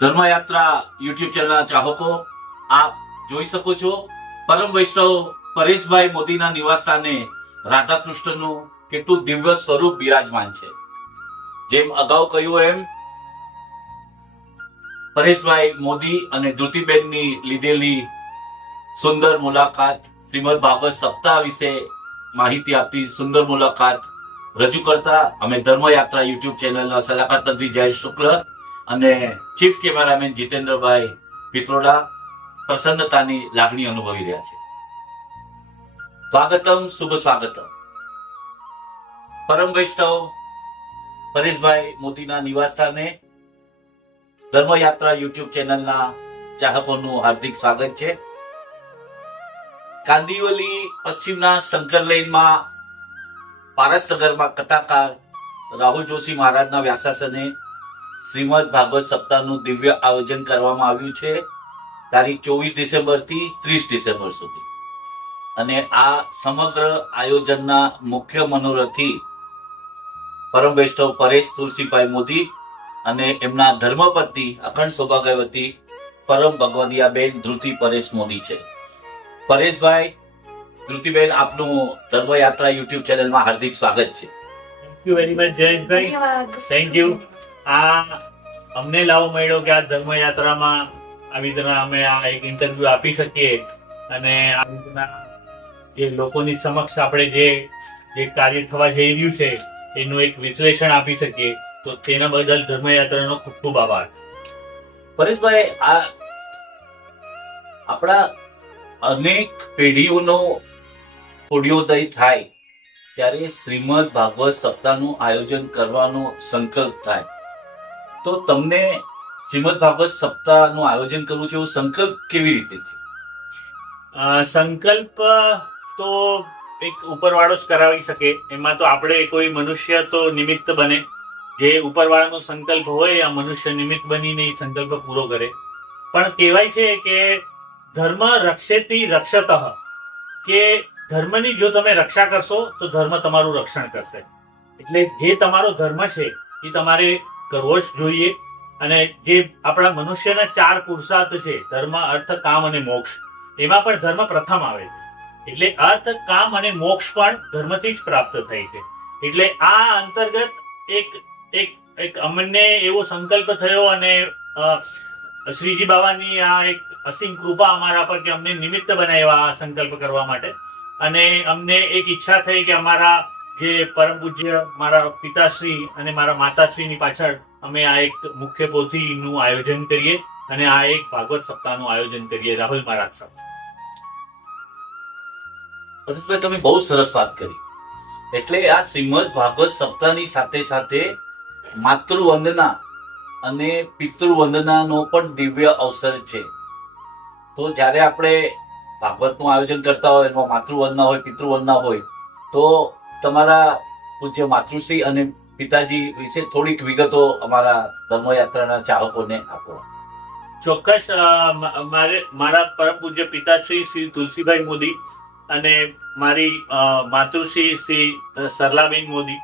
ધર્મયાત્રા YouTube ચેનલના ચાહકો, આપ જોઈ શકો છો પરમ વૈષ્ણવ પરેશભાઈ મોદીના નિવાસસ્થાને રાધાકૃષ્ણનું કેટલું દિવ્ય સ્વરૂપ બિરાજમાન છે. જેમ અગાઉ કહ્યું એમ પરેશભાઈ મોદી અને ધૃતિબેનની લીધેલી સુંદર મુલાકાત, શ્રીમદ ભાગવત સપ્તાહ વિશે માહિતી આપતી સુંદર મુલાકાત રજૂ કરતા અમે ધર્મયાત્રા યુટ્યુબ ચેનલના સલાહકાર તંત્રી જય શુક્લ અને ચીફ કેમેરામેન જીતેન્દ્રભાઈ પિત્રોડા પ્રસન્નતાની લાગણી અનુભવી રહ્યા છે. સ્વાગતમ, શુભ સ્વાગતમ. પરમ વૈષ્ણવ પરેશભાઈ મોદીના નિવાસસ્થાને ધર્મયાત્રા યુટ્યુબ ચેનલના ચાહકોનું હાર્દિક સ્વાગત છે. કાંદિવલી પશ્ચિમના શંકર લેનમાં પારસનગરમાં કથાકાર રાહુલ જોશી મહારાજના વ્યાસાસને શ્રીમદ ભાગવત સપ્તાહનું દિવ્ય આયોજન કરવામાં આવ્યું છે તારીખ 24 ડિસેમ્બર થી 30 ડિસેમ્બર સુધી. અને આ સમગ્ર આયોજનના મુખ્ય મનોરથી પરમ વૈષ્ણવ પરેશ તુલસીભાઈ મોદી અને એમના ધર્મપત્ની અખંડ સૌભાગ્યવતી પરમ ભગવદિયાબેન ધૃતિ પરેશ મોદી છે. પરેશભાઈ, ધૃતિબેન, આપનું ધર્મયાત્રા યુટ્યુબ ચેનલમાં હાર્દિક સ્વાગત છે. Thank you very much Jayeshbhai, thank you. આ અમને લાવો મળ્યો કે આ ધર્મયાત્રામાં આવી રીતના અમે આ એક ઇન્ટરવ્યુ આપી શકીએ અને આવી રીતના જે લોકોની સમક્ષ આપણે જે કાર્ય થવા જઈ રહ્યું છે એનું એક વિશ્લેષણ આપી શકીએ, તો તેના બદલ ધર્મયાત્રાનો ખૂબ ખૂબ આભાર. પરેશભાઈ, આ આપણા અનેક પેઢીઓનો સૂર્યોદય થાય ત્યારે શ્રીમદ ભાગવત સપ્તાહનું આયોજન કરવાનો સંકલ્પ થાય, તો તમને શ્રીમદ ભાગવત સપ્તાહનું આયોજન કરવું છે એવો સંકલ્પ કેવી રીતે છે? સંકલ્પ તો એક ઉપરવાળો જ કરાવી શકે, એમાં તો આપણે કોઈ મનુષ્ય તો નિમિત્ત બને. જે ઉપરવાળાનો સંકલ્પ હોય આ મનુષ્ય નિમિત્ત બનીને એ સંકલ્પ પૂરો કરે. પણ કહેવાય છે કે ધર્મ રક્ષેતી રક્ષતઃ, કે ધર્મની જો તમે રક્ષા કરશો તો ધર્મ તમારું રક્ષણ કરશે. એટલે જે તમારો ધર્મ છે એ તમારે કરવો જ જોઈએ. અને જે આપણા મનુષ્યના 4 પુરુષાર્થ છે, ધર્મ, અર્થ, કામ અને મોક્ષ, એમાં પણ ધર્મ પ્રથમ આવે છે. એટલે અર્થ, કામ અને મોક્ષ પણ ધર્મથી જ પ્રાપ્ત થાય છે. એટલે આ અંતર્ગત એક અમને એવો સંકલ્પ થયો અને શ્રીજી બાબાની આ એક અસીમ કૃપા અમારા પર કે અમને નિમિત્ત બનાવ્યા આ સંકલ્પ કરવા માટે. અને અમને એક ઈચ્છા થઈ કે અમારા જે પરમ પૂજ્ય મારા પિતાશ્રી અને મારા માતાશ્રીની પાછળ અમે આ એક મુખ્ય પોથીનું આયોજન કરીએ અને આ એક ભાગવત સપ્તાહનું આયોજન કરીએ રાહુલ મહારાજ સાથે. પરેશભાઈ, તમે બહુ સરસ વાત કરી. એટલે આ શ્રીમદ ભાગવત સપ્તાહની સાથે સાથે માતૃવંદના અને પિતૃવંદનાનો પણ દિવ્ય અવસર છે. તો જ્યારે આપણે ભાગવતનું આયોજન કરતા હોય, એમાં માતૃવંદના હોય, પિતૃવંદના હોય, તો તમારા પૂજ્ય માતૃશ્રી અને પિતાજી વિશે થોડીક વિગતો અમારા ધર્મયાત્રાના ચાહકોને આપો. ચોક્કસ. મારા પરમ પૂજ્ય પિતાશ્રી શ્રી તુલસીભાઈ મોદી અને મારી માતૃશ્રી શ્રી સરલાબેન મોદી,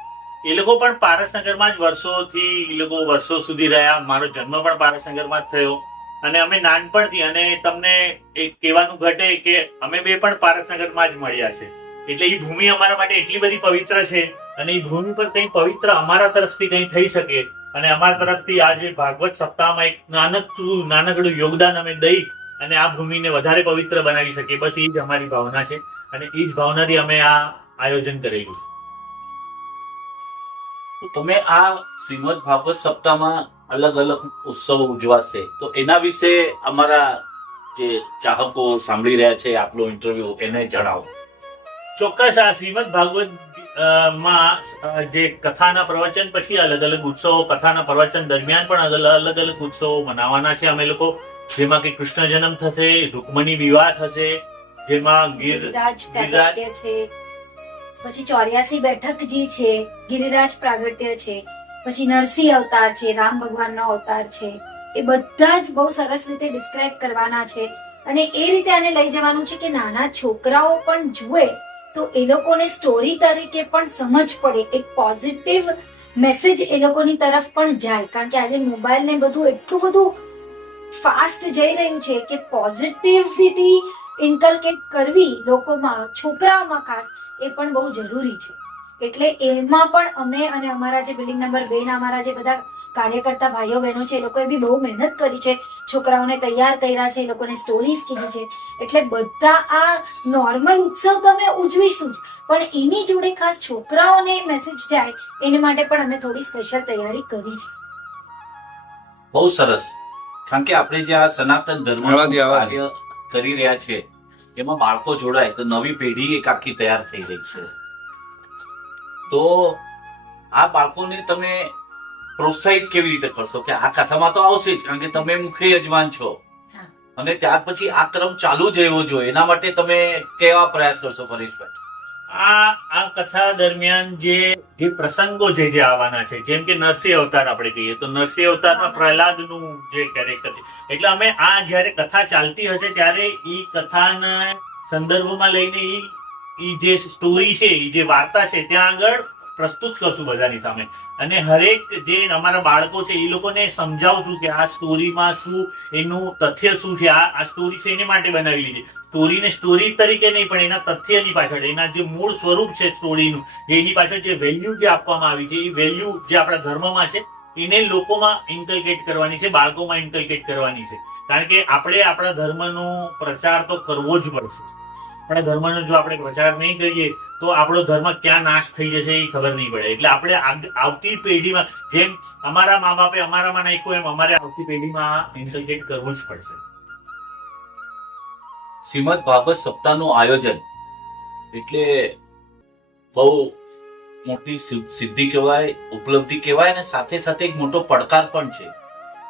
એ લોકો પણ પારસનગરમાં જ વર્ષો સુધી રહ્યા. મારો જન્મ પણ પારસનગરમાં જ થયો અને અમે નાનપણથી, અને તમને એક કહેવાનું ઘટે કે અમે બે પણ પારસનગરમાં જ મળ્યા છે. એટલે એ ભૂમિ અમારા માટે એટલી બધી પવિત્ર છે અને એ ભૂમિ પર કંઈ પવિત્ર અમારા તરફથી કંઈ થઈ શકે અને અમારા તરફથી આજે ભાગવત સપ્તાહમાં એક નાનકડું યોગદાન અમે દઈ અને આ ભૂમિને વધારે પવિત્ર બનાવી શકીએ, બસ એ જ અમારી ભાવના છે અને એ જ ભાવનાથી અમે આ આયોજન કરેલું છે. તો તમે આ શ્રીમદ ભાગવત સપ્તાહમાં અલગ અલગ ઉત્સવો ઉજવાશે, તો એના વિશે અમારા જે ચાહકો સાંભળી રહ્યા છે આપણો ઇન્ટરવ્યુ, એને જણાવો. ચોક્કસ. આ શ્રીમદ ભાગવત માં જે કથાના પ્રવચન પછી અલગ અલગ ઉત્સવો, કથાના પ્રવચન દરમિયાન પણ અલગ અલગ ઉત્સવો મનાવવાના છે અમે લોકો. જેમાં કે કૃષ્ણ જન્મ થશે, રૂકમણી વિવાહ થશે, જેમાં ગિરિરાજ પ્રાગટ્ય છે, પછી 84 બેઠકજી છે, ગિરિરાજ પ્રાગટ્ય છે, પછી નરસિંહ અવતાર છે, રામ ભગવાનનો અવતાર છે. એ બધા જ બહુ સરસ રીતે ડિસ્ક્રાઇબ કરવાના છે અને એ રીતે આને લઈ જવાનું છે કે નાના છોકરાઓ પણ જુએ તો એ લોકોને સ્ટોરી તરીકે પણ સમજ પડે, એક પોઝિટિવ મેસેજ એ લોકોની તરફ પણ જાય. કારણ કે આજે મોબાઈલ ને બધું એટલું બધું ફાસ્ટ જઈ રહ્યું છે કે પોઝિટિવિટી ઇન્કલ્કેટ કરવી લોકોમાં, છોકરાઓમાં ખાસ, એ પણ બહુ જરૂરી છે. એટલે એમાં પણ અમે અને અમારા જે બિલ્ડિંગ નંબર 2 ના અમારા જે બધા કાર્યકર્તા ભાઈઓ બહેનો છે એ લોકોએ બી બહુ મહેનત કરી છે, છોકરાઓને તૈયાર કર્યા છે, એ લોકોને સ્ટોરીઝ કીધી છે. એટલે બધા આ નોર્મલ ઉત્સવ તો અમે ઉજવીશું જ, પણ એની જોડે ખાસ છોકરાઓને મેસેજ જાય એને માટે પણ અમે થોડી સ્પેશિયલ તૈયારી કરી છે. બહુ સરસ. કારણ કે આપણે જે આ સનાતન ધર્મ કાર્ય કરી રહ્યા છે એમાં બાળકો જોડાય તો નવી પેઢી એક આખી તૈયાર થઈ રહી છે. તો આ બાળકોને તમે પ્રોત્સાહિત કેવી રીતે કરશો કે આ કથામાં તો આવશે જ, કારણ કે તમે મુખ્ય યજમાન છો, અને ત્યાર પછી આ ક્રમ ચાલુ જ રહેવો જોઈએ, એના માટે તમે કેવા પ્રયાસ કરશો પરેશભાઈ? આ કથા દરમિયાન જે પ્રસંગો જે આવવાના છે, જેમ કે નરસિંહ અવતાર આપણે કહીએ તો નરસિંહ અવતારમાં પ્રહલાદનું જે કેરેક્ટર છે, એટલે અમે આ જયારે કથા ચાલતી હશે ત્યારે ઈ કથાના સંદર્ભમાં લઈને ઈ જે સ્ટોરી છે, ઈ જે વાર્તા છે ત્યાં આગળ પ્રસ્તુત કરશું બધાની સામે. અને હરેક જે અમારા બાળકો છે એ લોકોને સમજાવશું કે આ સ્ટોરીમાં શું, એનું તથ્ય શું છે, આ સ્ટોરી છે એને માટે બનાવી લીધી. સ્ટોરીને સ્ટોરી તરીકે નહીં, પણ એના તથ્યની પાછળ, એના જે મૂળ સ્વરૂપ છે સ્ટોરીનું, જે એની પાછળ જે વેલ્યુ જે આપવામાં આવી છે, એ વેલ્યુ જે આપણા ધર્મમાં છે એને લોકોમાં ઇન્કલ્કેટ કરવાની છે, બાળકોમાં ઇન્કલ્કેટ કરવાની છે. કારણ કે આપણે આપણા ધર્મનો પ્રચાર તો કરવો જ પડશે. આપણા ધર્મનો જો આપણે પ્રચાર નહીં કરીએ તો આપણો ધર્મ ક્યાં નાશ થઈ જશે એ ખબર નહીં પડે. એટલે આપણે આવતી પેઢીમાં, જેમ અમારા મા બાપે અમારામાં નાખ્યું એમ અમારે આવતી પેઢીમાં ઇન્કલ્કેટ કરવું જ પડશે. શ્રીમદ ભાગવત સપ્તાહનું આયોજન એટલે બહુ મોટી સિદ્ધિ કહેવાય, ઉપલબ્ધિ કહેવાય, અને સાથે સાથે એક મોટો પડકાર પણ છે.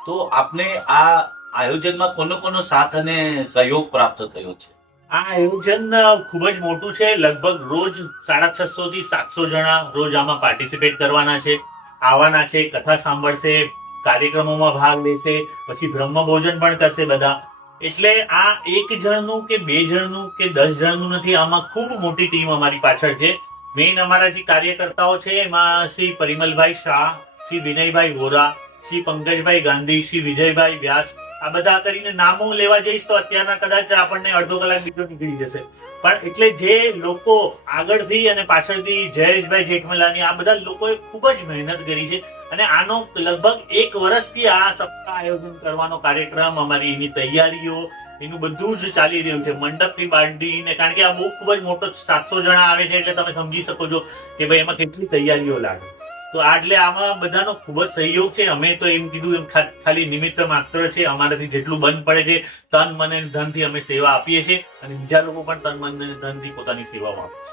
તો આપને આ આયોજનમાં કોનો સાથ અને સહયોગ પ્રાપ્ત થયો છે? આ આયોજન ખૂબ જ મોટું છે. લગભગ રોજ 650 થી 700 જણા રોજ આમાં પાર્ટિસિપેટ કરવાના છે, આવવાના છે, કથા સાંભળશે, કાર્યક્રમોમાં ભાગ લેશે, પછી બ્રહ્મ ભોજન પણ કરશે બધા. એટલે આ 1 જણનું કે 2 જણનું કે 10 જણનું નથી, આમાં ખૂબ મોટી ટીમ અમારી પાછળ છે. મેઇન અમારા જે કાર્યકર્તાઓ છે એમાં શ્રી પરિમલભાઈ શાહ, શ્રી વિનયભાઈ વોરા, શ્રી પંકજભાઈ ગાંધી, શ્રી વિજયભાઈ વ્યાસ, આ બધા કરીને નામો લેવા જઈશ તો અત્યારના કદાચ આપણને અડધો કલાક બીજો નીકળી જશે. પણ એટલે જે લોકો આગળથી અને પાછળથી જયેશભાઈ જેઠમલાની, આ બધા લોકોએ ખૂબ જ મહેનત કરી છે. અને આનો લગભગ 1 વર્ષથી આ સપ્તાહ આયોજન કરવાનો કાર્યક્રમ, અમારી એની તૈયારીઓ, એનું બધું જ ચાલી રહ્યું છે, મંડપથી બાંધીને. કારણ કે આ બહુ ખૂબ જ મોટો 700 જણા આવે છે, એટલે તમે સમજી શકો છો કે ભાઈ એમાં કેટલી તૈયારીઓ લાગે. તો એટલે આમાં બધાનો ખૂબ જ સહયોગ છે. અમે તો એમ કીધું એમ ખાલી નિમિત્ત માત્ર છે. અમારાથી જેટલું બન પડે છે તન મન અને ધનથી અમે સેવા આપીએ છીએ, અને બીજા લોકો પણ તન મન અને ધનથી પોતાની સેવાઓ આપે છે.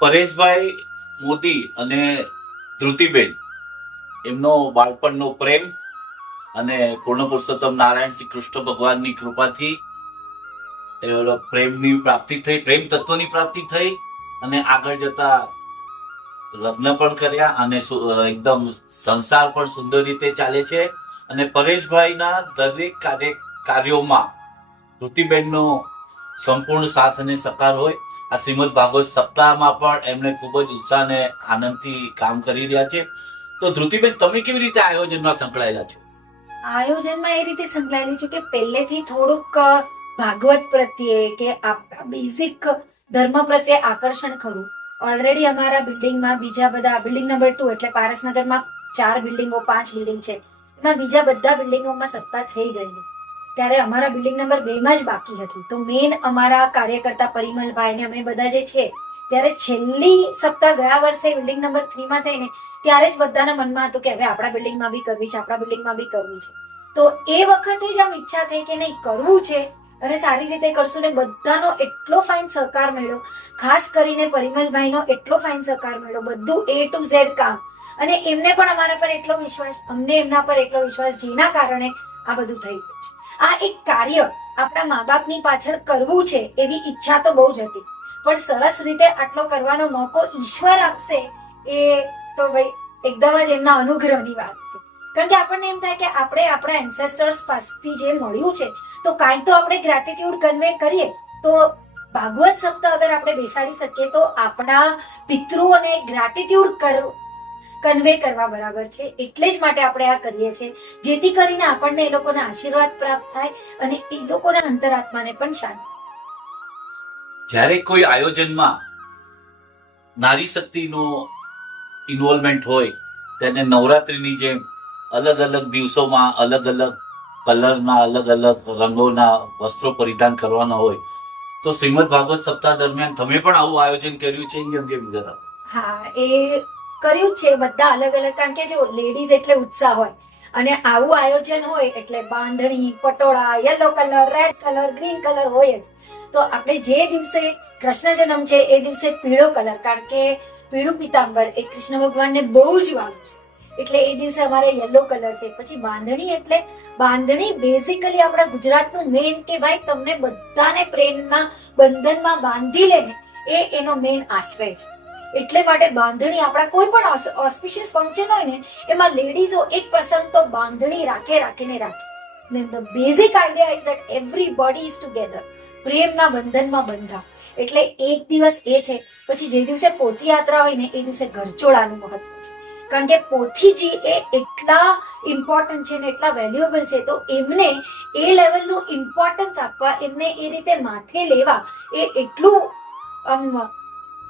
પરેશભાઈ મોદી અને ધ્રુતિબેન, એમનો બાળપણનો પ્રેમ અને પૂર્ણ પુરુષોત્તમ નારાયણ શ્રી કૃષ્ણ ભગવાનની કૃપાથી પ્રેમની પ્રાપ્તિ થઈ, પ્રેમ તત્વની પ્રાપ્તિ થઈ, અને આગળ જતા લગ્ન પણ કર્યા, અને એકદમ સંસાર પણ સુંદર રીતે ચાલે છે. અને પરેશભાઈના દરેક કાર્યોમાં ધ્રુતિબેનનો સંપૂર્ણ સાથ અને સહકાર હોય. આ શ્રીમદ ભાગવત સપ્તાહમાં પણ એમણે ખૂબ જ ઉત્સાહ અને આનંદથી કામ કરી રહ્યા છે. તો ધ્રુતિબેન, તમે કેવી રીતે આયોજનમાં સંકળાયેલા છો? આયોજનમાં એ રીતે સંકળાયેલી છું કે પહેલેથી થોડુંક ભાગવત પ્રત્યે કે આપણા બેઝિક ધર્મ પ્રત્યે આકર્ષણ ખરું. ઓલરેડી અમારા બિલ્ડિંગમાં બીજા બધા, બિલ્ડિંગ નંબર 2 એટલે પારસનગરમાં 4 બિલ્ડિંગો, 5 બિલ્ડિંગ છે, એમાં બીજા બધા બિલ્ડિંગોમાં સપ્તાહ થઈ ગયેલી. ત્યારે અમારા બિલ્ડિંગ નંબર 2 માં જ બાકી હતું. તો મેઇન અમારા કાર્યકર્તા પરિમલભાઈ ને અમે બધા જે છે, ત્યારે છેલ્લી સપ્તાહ ગયા વર્ષે બિલ્ડિંગ નંબર 3 માં થઈને ત્યારે જ બધાના મનમાં હતું કે હવે આપણા બિલ્ડિંગમાં બી કરવી છે, આપણા બિલ્ડિંગમાં બી કરવી છે. તો એ વખતે જ આમ ઈચ્છા થઈ કે નહીં, કરવું છે અને સારી રીતે કરશું. ને બધાનો એટલો ફાઇન સહકાર મળ્યો, ખાસ કરીને પરિમલભાઈનો એટલો ફાઇન સહકાર મળ્યો, બધું A to Z કામ. અને એમને પણ અમારા પર એટલો વિશ્વાસ, અમને એમના પર એટલો વિશ્વાસ, જેના કારણે આ બધું થઈ ગયું છે. આ એક કાર્ય આપણા મા બાપની પાછળ કરવું છે એવી ઈચ્છા તો બહુ જ હતી, પણ સરસ રીતે આટલો કરવાનો મોકો ઈશ્વર આપશે એ તો ભાઈ એકદમ જ એમના અનુગ્રહની વાત છે. કારણ કે આપણને એમ થાય કે આપણે આપણા એન્સેસ્ટર્સ પાસેથી જે મળ્યું છે તો કાંઈ તો આપણે ગ્રેટિટ્યુડ કન્વે કરીએ. તો ભાગવત સપ્તાહ અગર આપણે બેસાડી શકીએ તો આપણા પિતૃઓને ગ્રેટિટ્યુડ કન્વે કરવા બરાબર છે. એટલે જ માટે આપણે આ કરીએ છીએ, જેથી કરીને આપણને એ લોકોના આશીર્વાદ પ્રાપ્ત થાય અને એ લોકોના અંતરાત્માને પણ શાંતિ. જ્યારે કોઈ આયોજનમાં નારી શક્તિનો ઇન્વોલ્વમેન્ટ હોય તેને નવરાત્રીની જેમ અલગ અલગ દિવસોમાં અલગ અલગ કલરના અલગ અલગ રંગોના વસ્ત્રો પરિધાન કરવાના હોય, તો શ્રીમદ ભાગવત સપ્તાહ દરમિયાન તમે પણ આવું આયોજન કર્યું છે? એમ કે વિગત આપો. હા, એ કર્યું જ છે. બધા અલગ અલગ, કારણ કે જો લેડીઝ એટલે ઉત્સાહ હોય અને આવું આયોજન હોય એટલે bandhani, patola, yellow colour, red colour, green colour હોય જ. તો આપણે જે દિવસે કૃષ્ણ જન્મ છે એ દિવસે પીળો કલર, કારણ કે પીળું પીતાંબર એ કૃષ્ણ ભગવાનને બહુ જ વાલું છે, એટલે એ દિવસે અમારે યલો કલર છે. પછી બાંધણી, એટલે બાંધણી બેઝિકલી આપણા ગુજરાતનું મેઇન, કે ભાઈ તમને બધાને પ્રેમના બંધનમાં બાંધી લે ને, એ એનો મેઇન આશ્રય છે. એટલે માટે બાંધણી, આપણા કોઈ પણ ઓસ્પિશિયસ ફંક્શન હોય ને એમાં લેડીઝો એક પ્રસંગ તો બાંધણી રાખે. The basic idea is that everybody is together. પ્રેમના બંધનમાં બંધા. એટલે એક દિવસ એ છે. પછી જે દિવસે પોથી યાત્રા હોય ને એ દિવસે ઘરચોળાનું મહત્વ છે, કારણ કે પોથીજી એ એટલા ઇમ્પોર્ટન્ટ છે ને એટલા વેલ્યુએબલ છે, તો એમને એ લેવલનું ઇમ્પોર્ટન્સ આપવા, એમને એ રીતે માથે લેવા, એ એટલું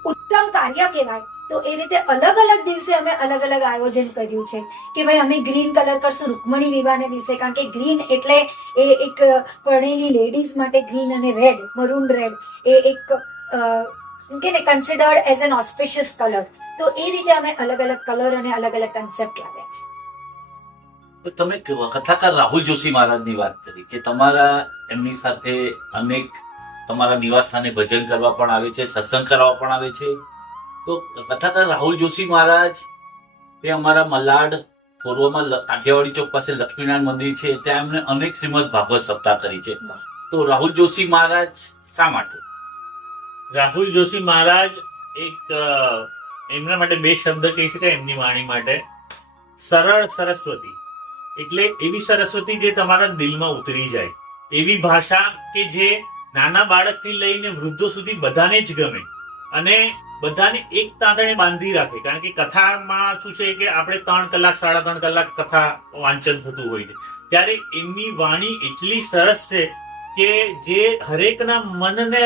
ઉત્તમ કાર્ય કહેવાય. તો એ રીતે અલગ અલગ દિવસે અમે અલગ અલગ આયોજન કર્યું છે કે ભાઈ અમે ગ્રીન કલર કરશું રૂકમણી વિવાહને દિવસે, કારણ કે ગ્રીન એટલે એ એક પરણેલી લેડીઝ માટે ગ્રીન અને રેડ, મરૂન રેડ એ એક કે ને considered as an auspicious colour. તો એ રીતે અમે અલગ અલગ કલર અને અલગ અલગ કન્સેપ્ટ લાવ્યા છે. તો તમે કથાકાર રાહુલ જોશી મહારાજની વાત કરી કે તમારા એમની સાથે અનેક તમારા નિવાસ સ્થાને ભજન કરવા પણ આવે છે, સત્સંગ કરવા પણ આવે છે. તો કથાકાર રાહુલ જોશી મહારાજ તે અમારા મલાડ પૂર્વમાં કાઠિયાવાડી ચોક પાસે લક્ષ્મીનારાયણ મંદિર છે, ત્યાં એમને અનેક શ્રીમદ ભાગવત સપ્તાહ કરી છે. તો રાહુલ જોશી મહારાજ શા માટે? રાહુલ જોશી મહારાજ એક એમના માટે બે શબ્દ કહી શકાય એમની વાણી માટે. સરળ સરસ્વતી, એટલે એવી સરસ્વતી જે તમારા દિલમાં ઉતરી જાય, એવી ભાષા કે જે નાના બાળકથી લઈને વૃદ્ધો સુધી બધાને જ ગમે અને બધાને એક તાંતણે બાંધી રાખે. કારણ કે કથામાં શું છે કે આપણે 3 કલાક 3.5 કલાક કથા વાંચન થતું હોય છે, ત્યારે એમની વાણી એટલી સરસ છે કે જે હરેકના મનને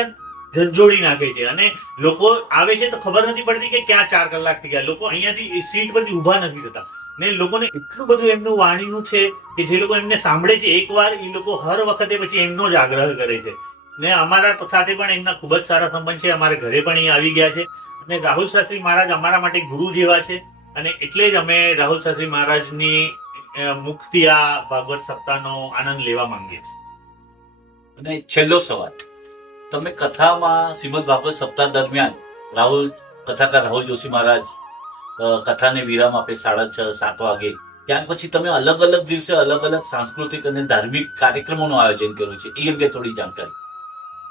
ઝંઝોળી નાખે છે. અને લોકો આવે છે તો ખબર નથી પડતી કે ક્યાં 4 કલાક થઈ ગયા. લોકો અહીંયાથી સીટ પરથી ઊભા નથી થતા ને લોકોને એટલું બધું એમનું વાણીનું છે કે જે લોકો એમને સાંભળે છે એકવાર, એ લોકો હર વખતે પછી એમનો જ આગ્રહ કરે છે. ને અમારા સાથે પણ એમના ખૂબ જ સારા સંબંધ છે. અમારે ઘરે પણ અહીં આવી ગયા છે અને રાહુલ શાસ્ત્રી મહારાજ અમારા માટે ગુરુ જેવા છે. અને એટલે જ અમે રાહુલ શાસ્ત્રી મહારાજની મુખથી આ ભાગવત સપ્તાહનો આનંદ લેવા માંગીએ છીએ. અને છેલ્લો સવાલ, તમે કથામાં શ્રીમદ ભાગવત સપ્તાહ દરમિયાન કથાકાર રાહુલ જોશી મહારાજ કથાને વિરામ આપે 6:30-7 વાગે, ત્યાર પછી તમે અલગ અલગ દિવસે અલગ અલગ સાંસ્કૃતિક અને ધાર્મિક કાર્યક્રમોનું આયોજન કર્યું છે, એ અંગે થોડી જાણકારી.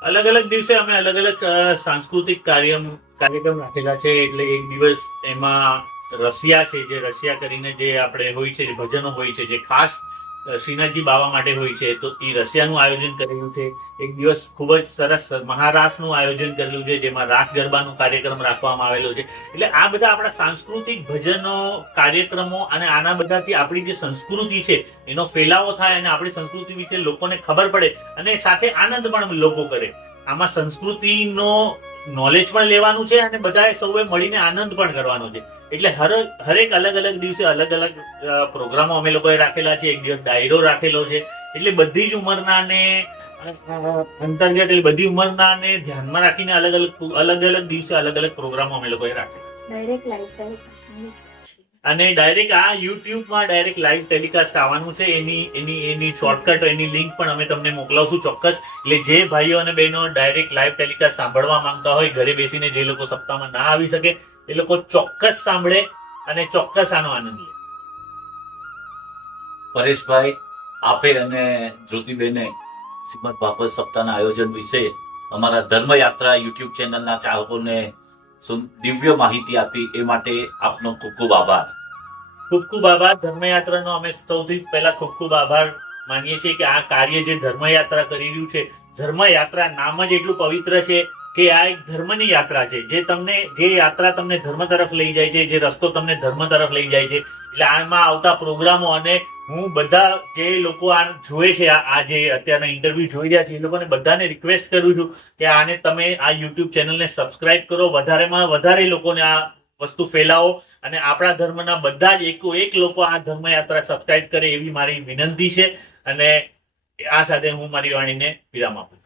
અલગ અલગ દિવસે અમે અલગ અલગ સાંસ્કૃતિક કાર્યક્રમ રાખેલા છે. એટલે એક દિવસ એમાં રસિયા છે, જે રસિયા કરીને જે આપણે હોય છે, જે ભજનો હોય છે, જે ખાસ શ્રીનાથજી બાવા માટે હોય છે, તો એ રસિયાનું આયોજન કરેલું છે. એક દિવસ ખૂબ જ સરસ મહારાસનું આયોજન કરેલું છે, જેમાં રાસ ગરબાનો કાર્યક્રમ રાખવામાં આવેલો છે. એટલે આ બધા આપણા સાંસ્કૃતિક ભજનો, કાર્યક્રમો અને આના બધાથી આપણી જે સંસ્કૃતિ છે એનો ફેલાવો થાય અને આપણી સંસ્કૃતિ વિશે લોકોને ખબર પડે અને સાથે આનંદ પણ લોકો કરે. આમાં સંસ્કૃતિનો નોલેજ પણ લેવાનું છે અને બધાએ સૌએ મળીને આનંદ પણ કરવાનો છે. એટલે હરેક અલગ અલગ દિવસે અલગ અલગ પ્રોગ્રામો અમે લોકોએ રાખેલા છે. એક દિવસ ડાયરો રાખેલો છે, એટલે બધી જ ઉંમરના ને અંતર્ગત એટલે બધી ઉંમરના ને ધ્યાનમાં રાખીને અલગ અલગ દિવસે અલગ અલગ પ્રોગ્રામો અમે લોકોએ રાખેલા. અને ડાયરેક્ટ આ યુટ્યુબમાં ડાયરેક્ટ લાઈવ ટેલિકાસ્ટ આવવાનું છે. એની શોર્ટકટ, એની લિંક પણ અમે તમને મોકલાવશું ચોક્કસ. એટલે જે ભાઈઓ અને બહેનો ડાયરેક્ટ લાઈવ ટેલિકાસ્ટ સાંભળવા માંગતા હોય, ઘરે બેસીને જે લોકો સપ્તાહમાં ના આવી શકે, એ લોકો ચોક્કસ સાંભળે અને ચોક્કસ આનો આનંદ લે. પરેશભાઈ, આપે અને જ્યોતિબેને શ્રીમદ ભાગવત સપ્તાહના આયોજન વિશે અમારા ધર્મયાત્રા યુટ્યુબ ચેનલના ચાહકોને દિવ્ય માહિતી આપી, એ માટે આપનો ખૂબ ખૂબ આભાર. ખૂબ ખૂબ આભાર. ધર્મયાત્રાનો અમે સૌથી પહેલા ખૂબ ખૂબ આભાર માનીએ છીએ કે આ કાર્ય જે ધર્મયાત્રા કરી રહ્યું છે, ધર્મયાત્રા નામ જ એટલું પવિત્ર છે કે આ એક ધર્મની યાત્રા છે, જે યાત્રા તમને ધર્મ તરફ લઈ જાય છે, જે રસ્તો તમને ધર્મ તરફ લઈ જાય છે. એટલે આમાં આવતા પ્રોગ્રામો અને હું બધા જે લોકો આ જોવે છે, આ જે અત્યારના ઇન્ટરવ્યુ જોઈ રહ્યા છે, એ લોકોને બધાને રિક્વેસ્ટ કરું છું કે આને તમે આ યુટ્યુબ ચેનલને સબસ્ક્રાઇબ કરો, વધારેમાં વધારે લોકોને આ વસ્તુ ફેલાવો અને આપણા ધર્મના બધા જ એક લોકો આ ધર્મયાત્રા સબસ્ક્રાઇબ કરે એવી મારી વિનંતી છે. અને આ સાથે હું મારી વાણીને વિરામ આપું છું.